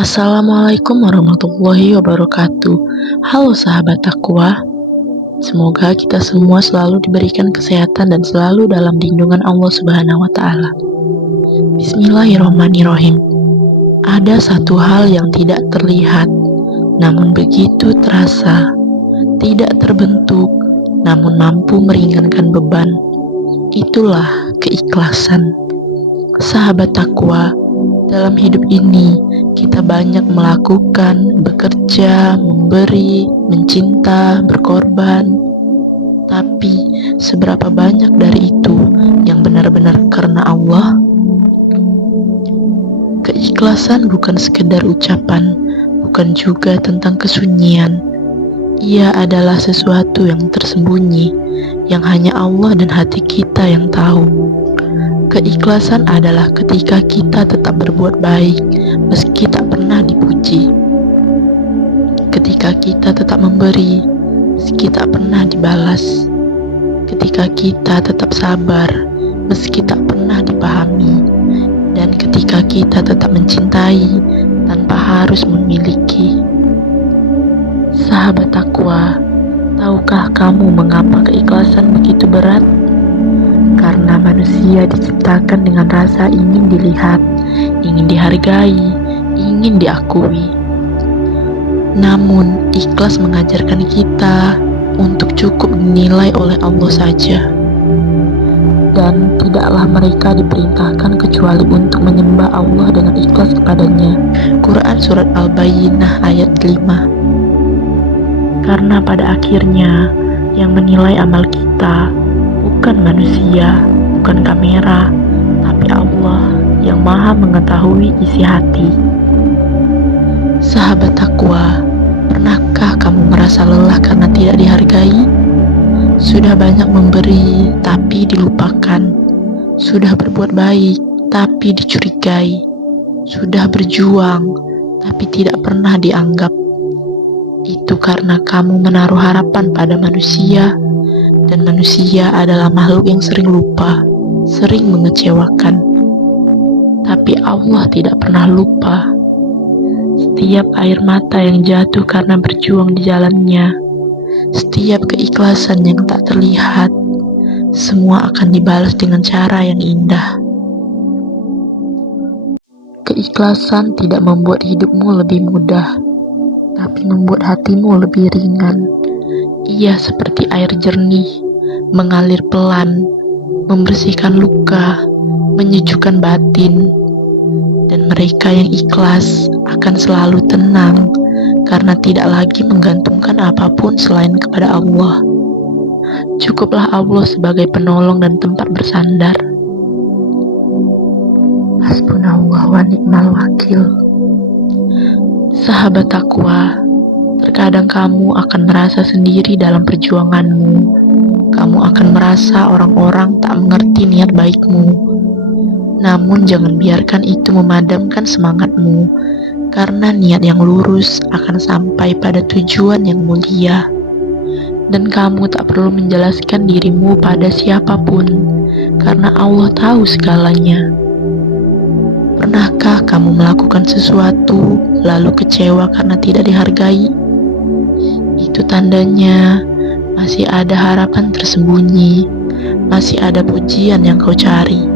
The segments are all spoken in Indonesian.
Assalamualaikum warahmatullahi wabarakatuh. Halo sahabat takwa, semoga kita semua selalu diberikan kesehatan dan selalu dalam lindungan Allah Subhanahu wa Ta'ala. Bismillahirrahmanirrahim. Ada satu hal yang tidak terlihat, namun begitu terasa, tidak terbentuk, namun mampu meringankan beban. Itulah keikhlasan. Sahabat takwa, dalam hidup ini kita banyak melakukan, bekerja, memberi, mencinta, berkorban. Tapi seberapa banyak dari itu yang benar-benar karena Allah? Keikhlasan bukan sekedar ucapan, bukan juga tentang kesunyian. Ia adalah sesuatu yang tersembunyi, yang hanya Allah dan hati kita yang tahu. Keikhlasan adalah ketika kita tetap berbuat baik meski tak pernah dipuji. Ketika kita tetap memberi meski tak pernah dibalas. Ketika kita tetap sabar meski tak pernah dipahami. Dan ketika kita tetap mencintai tanpa harus memiliki. Sahabat takwa, tahukah kamu mengapa keikhlasan begitu berat? Karena manusia diciptakan dengan rasa ingin dilihat, ingin dihargai, ingin diakui. Namun, ikhlas mengajarkan kita untuk cukup dinilai oleh Allah saja. Dan tidaklah mereka diperintahkan kecuali untuk menyembah Allah dengan ikhlas kepadanya. Quran Surat Al-Bayyinah ayat 5. Karena pada akhirnya, yang menilai amal kita bukan manusia, bukan kamera, tapi Allah yang maha mengetahui isi hati. Sahabat takwa, pernahkah kamu merasa lelah karena tidak dihargai? Sudah banyak memberi, tapi dilupakan. Sudah berbuat baik, tapi dicurigai. Sudah berjuang, tapi tidak pernah dianggap. Itu karena kamu menaruh harapan pada manusia, dan manusia adalah makhluk yang sering lupa, sering mengecewakan. Tapi Allah tidak pernah lupa. Setiap air mata yang jatuh karena berjuang di jalannya, setiap keikhlasan yang tak terlihat, semua akan dibalas dengan cara yang indah. Keikhlasan tidak membuat hidupmu lebih mudah, tapi membuat hatimu lebih ringan. Ia seperti air jernih, mengalir pelan, membersihkan luka, menyejukkan batin. Dan mereka yang ikhlas akan selalu tenang, karena tidak lagi menggantungkan apapun selain kepada Allah. Cukuplah Allah sebagai penolong dan tempat bersandar. Hasbunallah wa ni'mal wakil. Sahabat takwa, terkadang kamu akan merasa sendiri dalam perjuanganmu. Kamu akan merasa orang-orang tak mengerti niat baikmu. Namun jangan biarkan itu memadamkan semangatmu, karena niat yang lurus akan sampai pada tujuan yang mulia. Dan kamu tak perlu menjelaskan dirimu pada siapapun, karena Allah tahu segalanya. Pernahkah kamu melakukan sesuatu lalu kecewa karena tidak dihargai? Itu tandanya masih ada harapan tersembunyi, masih ada pujian yang kau cari.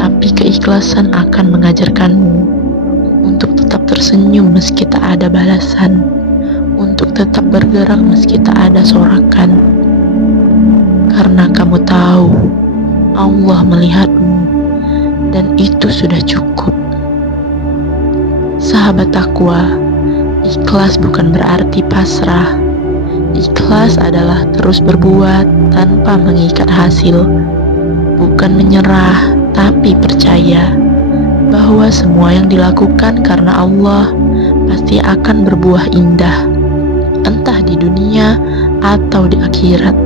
Tapi keikhlasan akan mengajarkanmu untuk tetap tersenyum meski tak ada balasan, untuk tetap bergerak meski tak ada sorakan. Karena kamu tahu Allah melihatmu, dan itu sudah cukup. Sahabat takwa, ikhlas bukan berarti pasrah. Ikhlas adalah terus berbuat tanpa mengikat hasil. Bukan menyerah, tapi percaya bahwa semua yang dilakukan karena Allah pasti akan berbuah indah, entah di dunia atau di akhirat.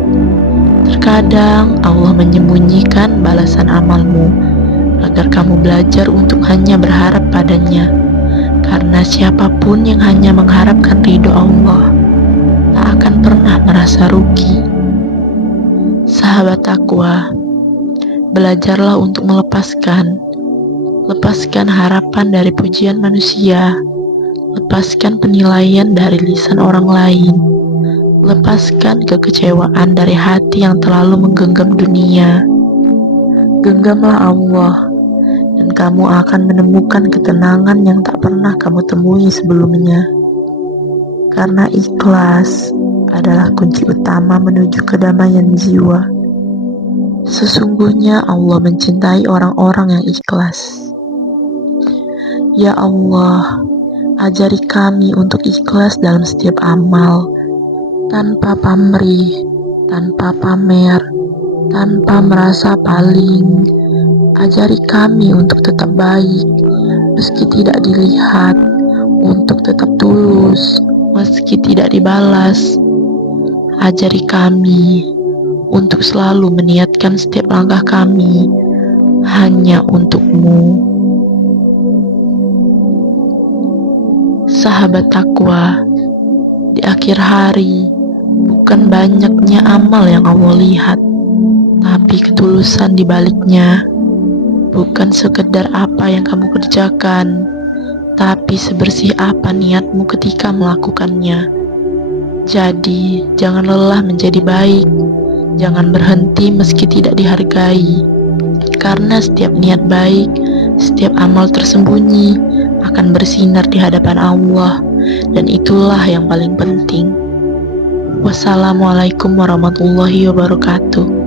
Terkadang Allah menyembunyikan balasan amalmu agar kamu belajar untuk hanya berharap padanya. Karena siapapun yang hanya mengharapkan ridho Allah tak akan pernah merasa rugi. Sahabat takwa, belajarlah untuk melepaskan, Lepaskan harapan dari pujian manusia. Lepaskan penilaian dari lisan orang lain. Lepaskan kekecewaan dari hati yang terlalu menggenggam dunia. Genggamlah Allah, dan kamu akan menemukan ketenangan yang tak pernah kamu temui sebelumnya. Karena ikhlas adalah kunci utama menuju kedamaian jiwa. Sesungguhnya Allah mencintai orang-orang yang ikhlas. Ya Allah, ajari kami untuk ikhlas dalam setiap amal, tanpa pamrih, tanpa pamer, tanpa merasa paling. Ajari kami untuk tetap baik, meski tidak dilihat, untuk tetap tulus, meski tidak dibalas. Ajari kami untuk selalu meniatkan setiap langkah kami hanya untuk-Mu. Sahabat takwa, di akhir hari bukan banyaknya amal yang Allah lihat, tapi ketulusan di baliknya. Bukan sekedar apa yang kamu kerjakan, tapi sebersih apa niatmu ketika melakukannya. Jadi, jangan lelah menjadi baik, jangan berhenti meski tidak dihargai. Karena setiap niat baik, setiap amal tersembunyi akan bersinar di hadapan Allah, dan itulah yang paling penting. Wassalamualaikum warahmatullahi wabarakatuh.